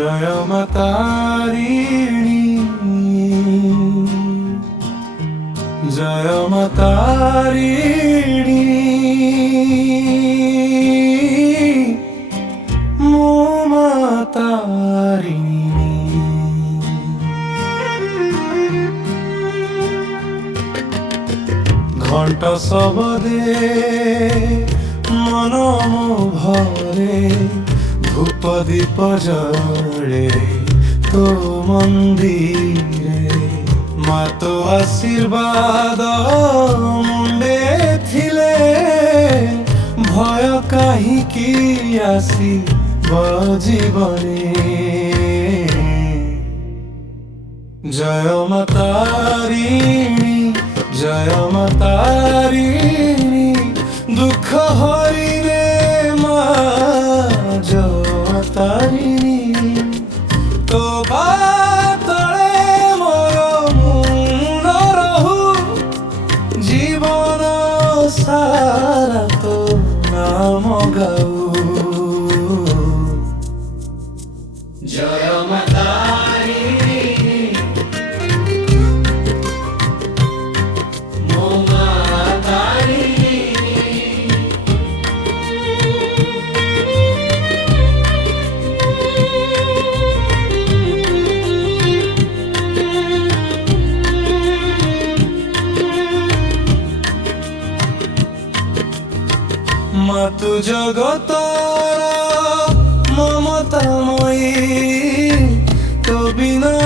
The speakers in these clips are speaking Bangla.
জয় মা তারিণী, জয় মা তারিণী, মো মা তারিণী। ঘণ্টা শবদে মন ভরে, ধূপ দীপ জলে তো মন্দিরে। মা তো আশীর্বাদ মুন্ডে থিলে, ভয় কাহিকি আসিব জীবনে। জয় মা তারিণী, জয় মা তারিণী, দুঃখ হরিণে মা জয় মা তারিণী। তো বাতলে মোর মুন্ড রহু, জীবন সারা তো নাম গাউ। জয় মা তারিণী, মো মা তারিণী। মা তু জগতর মমতাময়ী, তো বিনা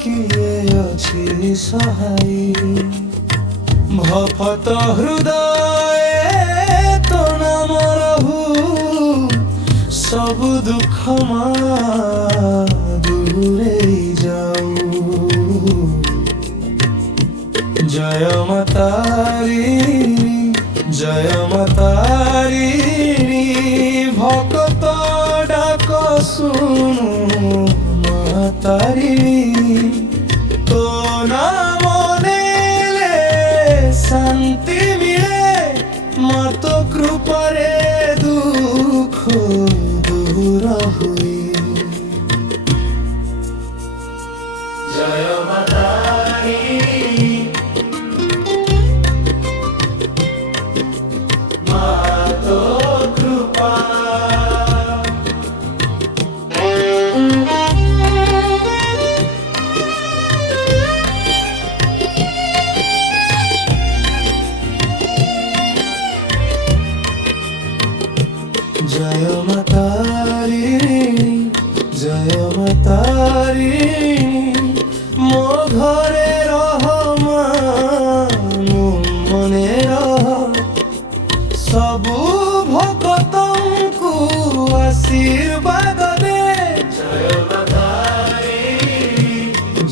কিয়ে ଅଛି সহায়ী। ভপত হৃদয়ে তো নাম রহু, সবু দুঃখ মা দূরেই যাও। জয় মা তারিণী, জয় মা তারিণী, ভক্ত ডাক শুনু মা তারিণী। তো নাম নেলে শান্তি মিলে, মা তো কৃপারে দুঃখ দূর হুয়ে। জয় মা তারিণী, মা তো কৃপা। জয় মা তারিণী, জয় মা তারিণী, মো ঘরে রহ মা, মো মনে রহ। সবু ভক্তଙ୍କୁ আশীর্বাদ দে। জয় মা তারিণী,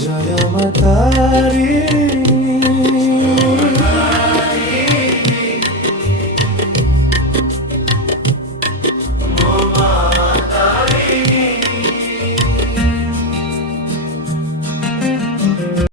জয় মা তারিণী।